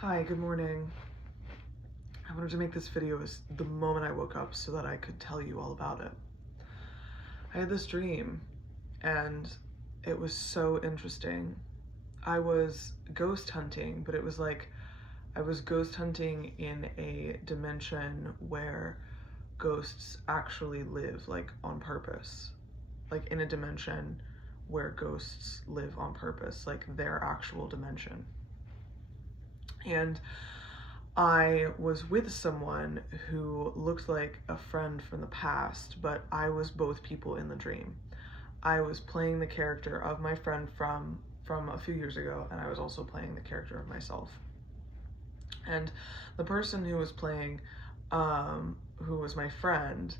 Hi, good morning. I wanted to make this video the moment I woke up so that I could tell you all about it. I had this dream and it was so interesting. I was ghost hunting, but it was like I was ghost hunting in a dimension where ghosts actually live, like on purpose. Like in a dimension where ghosts live on purpose, like their actual dimension. And I was with someone who looked like a friend from the past, but I was both people in the dream. I was playing the character of my friend from a few years ago, and I was also playing the character of myself. And the person who was playing, who was my friend,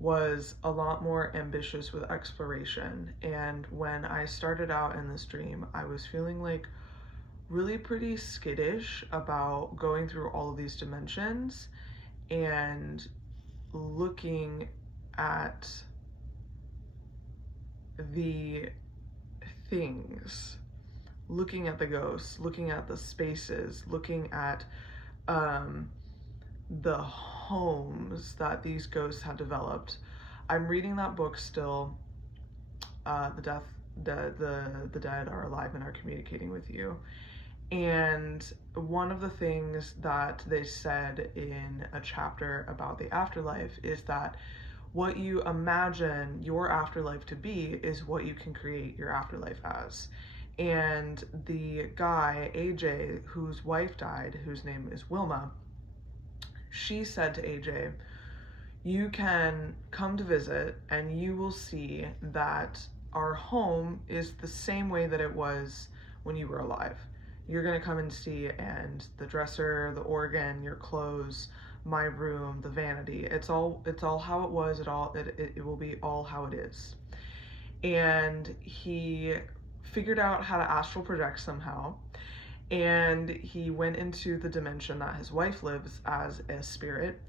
was a lot more ambitious with exploration. And when I started out in this dream, I was feeling like really pretty skittish about going through all of these dimensions and looking at the things, looking at the ghosts, looking at the spaces, looking at the homes that these ghosts had developed. I'm reading that book still, the dead are alive and are communicating with you. And one of the things that they said in a chapter about the afterlife is that what you imagine your afterlife to be is what you can create your afterlife as. And the guy, AJ, whose wife died, whose name is Wilma, she said to AJ, you can come to visit and you will see that our home is the same way that it was when you were alive. You're gonna come and see, and the dresser, the organ, your clothes, my room, the vanity, it's all how it was. It will be all how it is. And he figured out how to astral project somehow, and he went into the dimension that his wife lives as a spirit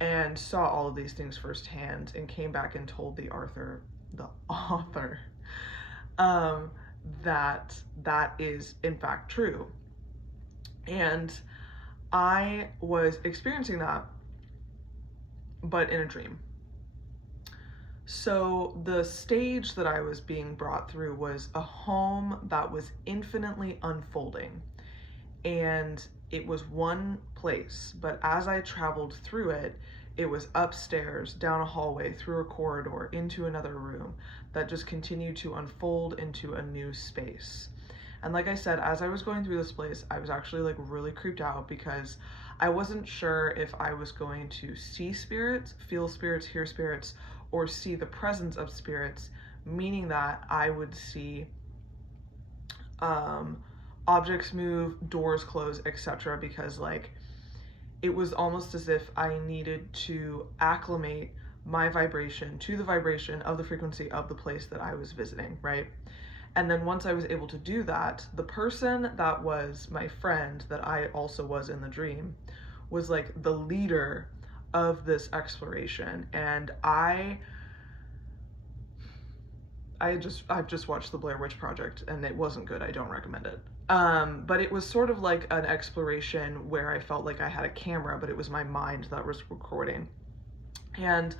and saw all of these things firsthand and came back and told the author, that is in fact true. And I was experiencing that, but in a dream. So the stage that I was being brought through was a home that was infinitely unfolding, and it was one place, but as I traveled through it, it was upstairs, down a hallway, through a corridor, into another room that just continued to unfold into a new space. And like I said, as I was going through this place, I was actually like really creeped out because I wasn't sure if I was going to see spirits, feel spirits, hear spirits, or see the presence of spirits, meaning that I would see objects move, doors close, etc. Because like it was almost as if I needed to acclimate my vibration to the vibration of the frequency of the place that I was visiting, right? And then once I was able to do that, the person that was my friend that I also was in the dream was like the leader of this exploration. And I've just watched the Blair Witch Project and it wasn't good. I don't recommend it. But it was sort of like an exploration where I felt like I had a camera, but it was my mind that was recording. And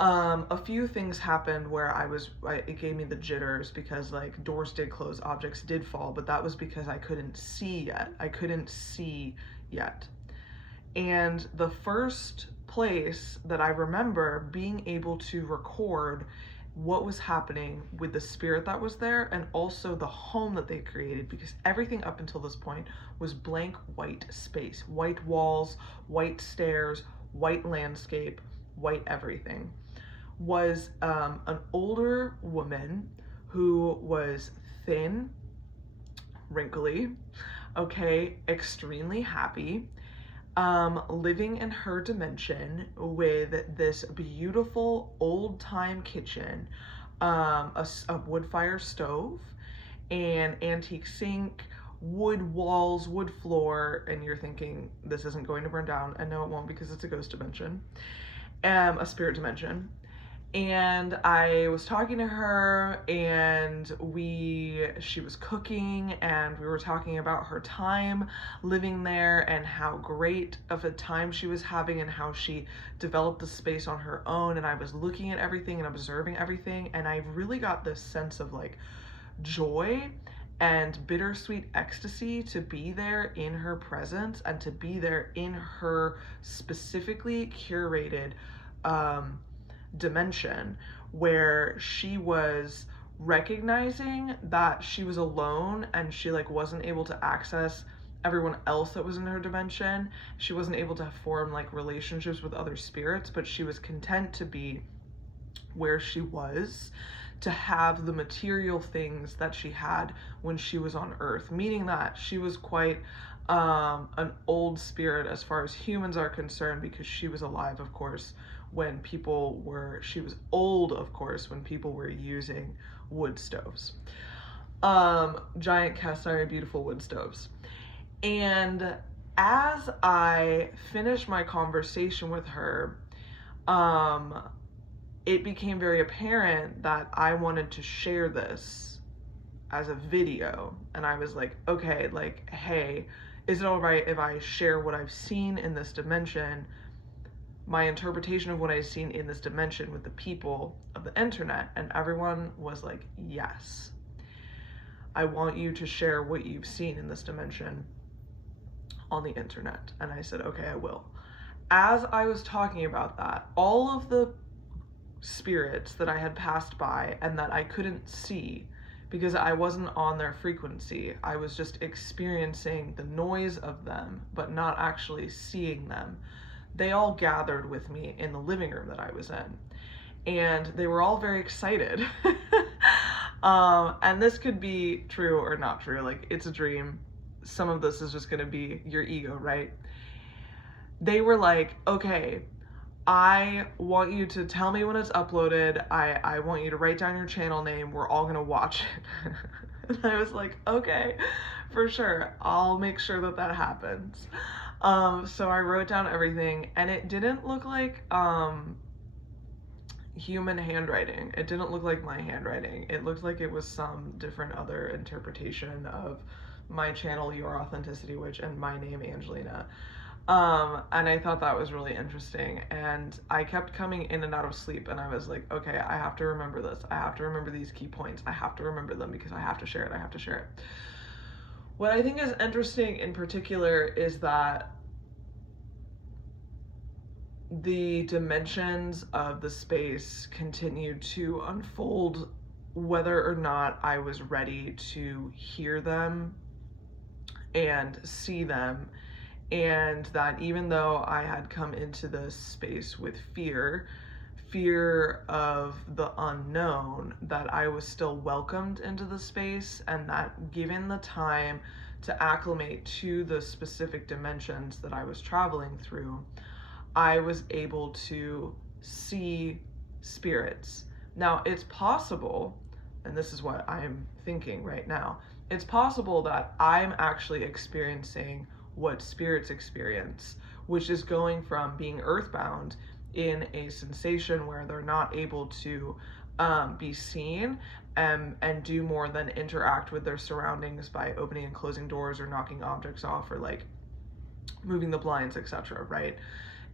a few things happened where it gave me the jitters because like doors did close, objects did fall, but that was because I couldn't see yet. And the first place that I remember being able to record what was happening with the spirit that was there and also the home that they created, because everything up until this point was blank white space, white walls, white stairs, white landscape, white everything, was an older woman who was thin, wrinkly, okay, extremely happy, living in her dimension with this beautiful old-time kitchen, a wood fire stove, an antique sink, wood walls, wood floor, and you're thinking this isn't going to burn down, and no it won't because it's a ghost dimension, a spirit dimension. And I was talking to her, and she was cooking, and we were talking about her time living there and how great of a time she was having and how she developed the space on her own. And I was looking at everything and observing everything, and I really got this sense of like joy and bittersweet ecstasy to be there in her presence and to be there in her specifically curated dimension, where she was recognizing that she was alone and she like wasn't able to access everyone else that was in her dimension. She wasn't able to form like relationships with other spirits, but she was content to be where she was, to have the material things that she had when she was on Earth, meaning that she was quite an old spirit as far as humans are concerned, because she was alive, of course, when she was old, of course, when people were using wood stoves. Giant cast iron, beautiful wood stoves. And as I finished my conversation with her, it became very apparent that I wanted to share this as a video. And I was like, okay, like, hey, is it all right if I share what I've seen in this dimension, my interpretation of what I've seen in this dimension, with the people of the internet? And everyone was like, yes, I want you to share what you've seen in this dimension on the internet. And I said, okay, I will. As I was talking about that, all of the spirits that I had passed by and that I couldn't see because I wasn't on their frequency, I was just experiencing the noise of them but not actually seeing them, they all gathered with me in the living room that I was in, and they were all very excited. And this could be true or not true, like, it's a dream. Some of this is just gonna be your ego, right? They were like, okay, I want you to tell me when it's uploaded. I want you to write down your channel name. We're all gonna watch it. And I was like, okay, for sure. I'll make sure that that happens. So I wrote down everything, and it didn't look like human handwriting. It didn't look like my handwriting. It looked like it was some different other interpretation of my channel, Your Authenticity Witch, and my name, Angelina. And I thought that was really interesting, and I kept coming in and out of sleep, and I was like, okay, I have to remember this. I have to remember these key points. I have to remember them because I have to share it. I have to share it. What I think is interesting in particular is that the dimensions of the space continued to unfold whether or not I was ready to hear them and see them. And that even though I had come into this space with fear of the unknown, that I was still welcomed into the space, and that given the time to acclimate to the specific dimensions that I was traveling through, I was able to see spirits. Now, it's possible, and this is what I'm thinking right now, it's possible that I'm actually experiencing what spirits experience, which is going from being earthbound in a sensation where they're not able to be seen and do more than interact with their surroundings by opening and closing doors or knocking objects off or like moving the blinds, etc., right?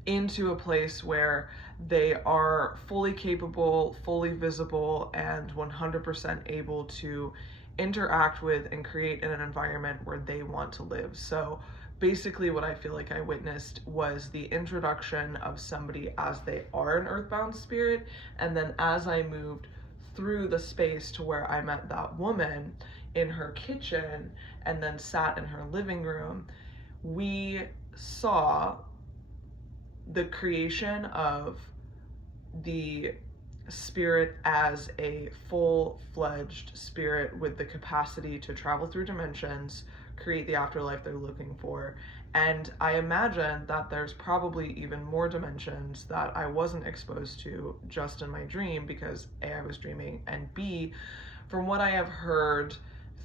Into a place where they are fully capable, fully visible, and 100% able to interact with and create in an environment where they want to live. So basically what I feel like I witnessed was the introduction of somebody as they are an earthbound spirit, and then as I moved through the space to where I met that woman in her kitchen and then sat in her living room, we saw the creation of the spirit as a full-fledged spirit with the capacity to travel through dimensions, create the afterlife they're looking for. And I imagine that there's probably even more dimensions that I wasn't exposed to just in my dream because A, I was dreaming, and B, from what I have heard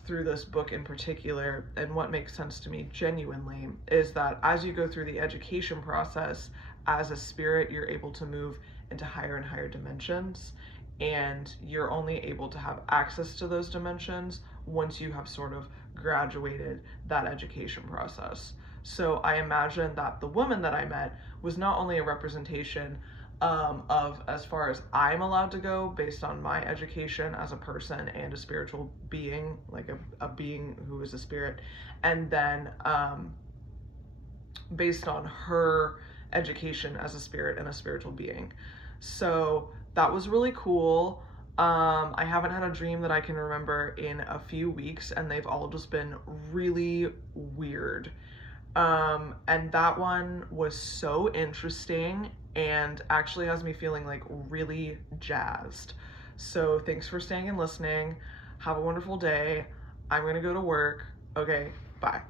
through this book in particular, and what makes sense to me genuinely, is that as you go through the education process as a spirit, you're able to move into higher and higher dimensions, and you're only able to have access to those dimensions once you have sort of graduated that education process. So I imagine that the woman that I met was not only a representation of as far as I'm allowed to go based on my education as a person and a spiritual being, like a being who is a spirit, and then based on her education as a spirit and a spiritual being. So that was really cool. I haven't had a dream that I can remember in a few weeks, and they've all just been really weird. And that one was so interesting and actually has me feeling like really jazzed. So thanks for staying and listening. Have a wonderful day. I'm gonna go to work. Okay, bye.